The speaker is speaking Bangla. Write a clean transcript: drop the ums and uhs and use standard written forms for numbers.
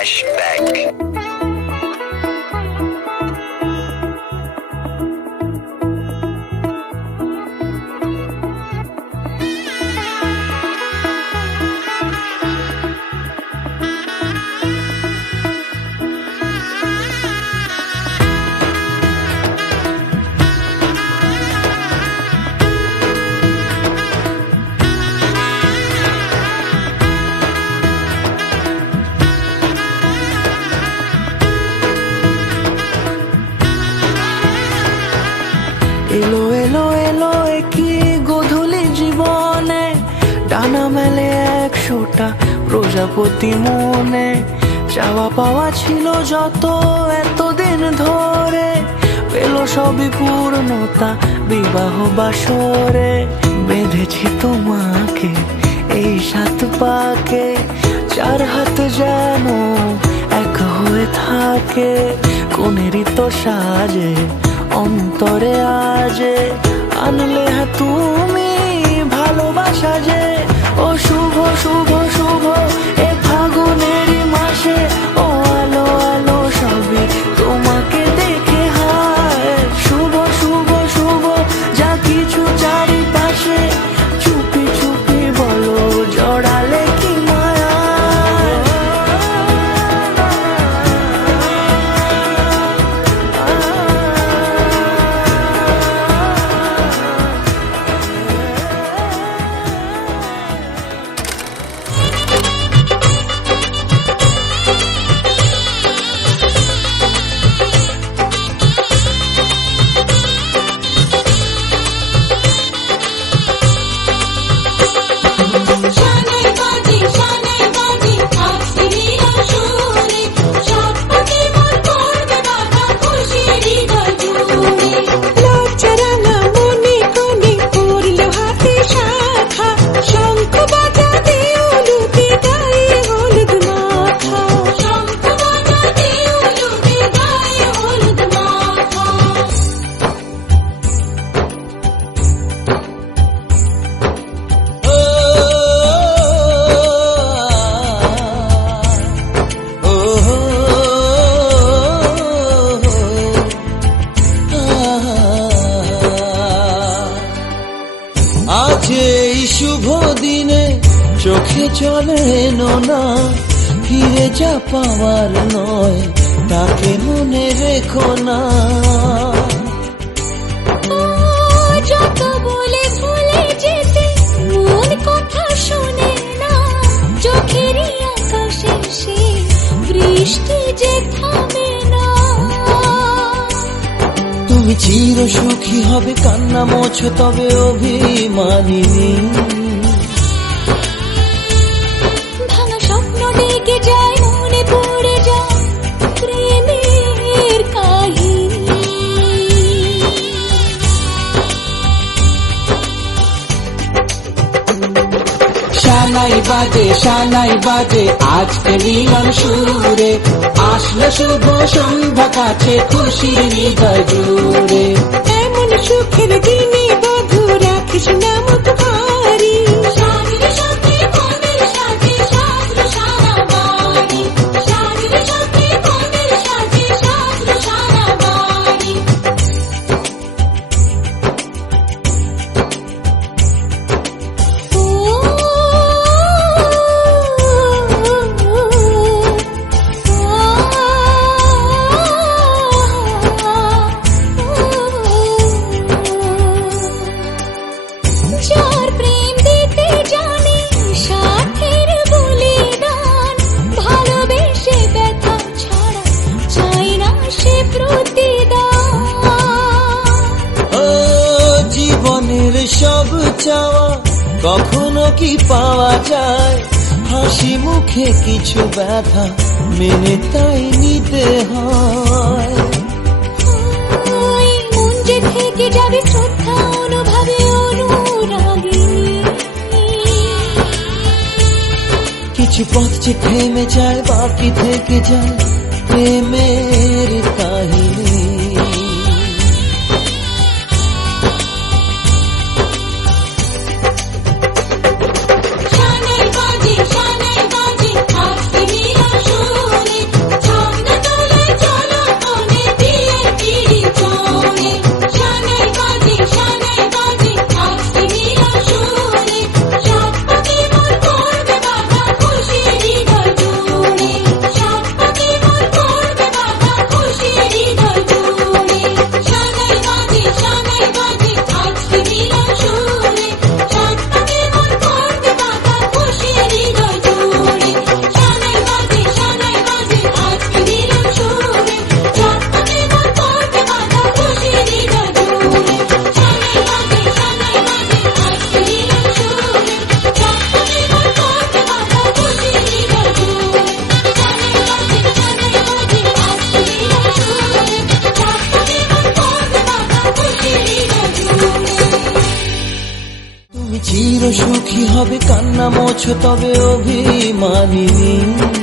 Flashback. এলো এলো এলো একই গধূলি জীবনে, ডানা মেলে 100টা প্রজাপতি মনে। চাওয়া পাওয়া ছিল যত এতদিন ধরে, পেল সবই পূর্ণতা বিবাহ বাসরে। বেঁধেছি তোমাকে এই 7 পাকে, 4 হাত যেন এক হয়ে থাকে। কোনেরই তো সাজে অন্তরে আজে, আনলে তুমি ভালোবাসা যে। ও শুভ শুভ শুভ এ ফাগুনেরই মাসে, ও আলো আলো সবই তোমাকে দেখে হায়। শুভ শুভ শুভ যা কিছু চারিপাশে, চুপি চুপি বলো জড়ালে কি মায়া। আজ এই শুভ দিনে চোখে চলে না, ফিরে যা পাওয়ার নয় তাকে মনে রেখো না। যত বলে ভুলে যেতে মন কথা শোনে না, চোখেরই আকাশে সে বৃষ্টি যে থামে না। তুমি চির সুখী হবে কান্না মোছো তবে অভিমানিনী। ভাঙা স্বপ্ন ডেকে যায় মনে পড়ে যায় প্রেমের কাহিনী। শানাই বাজে আজকে মিলন সুরে, আসলো শুভ সন্ধ্যা কাছে খুশির হৃদয় জুড়ে। এমন সুখের দিনে বধূ রাখিস না মুখ ভারী, শাড়ির সাথে মনের সাথে শাস্ত্র সারা বাড়ি, শাড়ির সাথে মনের সাথে শাস্ত্র সারা বাড়ি। যার প্রেম দিতে জানে সাথের বলিদান, ভালোবেসে ব্যথা ছাড়া চাই না সে প্রতিদান। ও জীবনের সব চাওয়া কখনো কি পাওয়া যায়, হাসি মুখে কিছু ব্যথা মেনে তাই নিতে হয়। মন যে থেকে যাবে শ্রদ্ধা অনুভবে অনুরাগিনী। কিছু পথ যে থেমে যায় বাকি থেকে যায় প্রেমের কাহিনী। শানাই বাজে আজকে মিলন সুরে, চির সুখী হবে, কান্না মোছো তবে অভিমানিনী।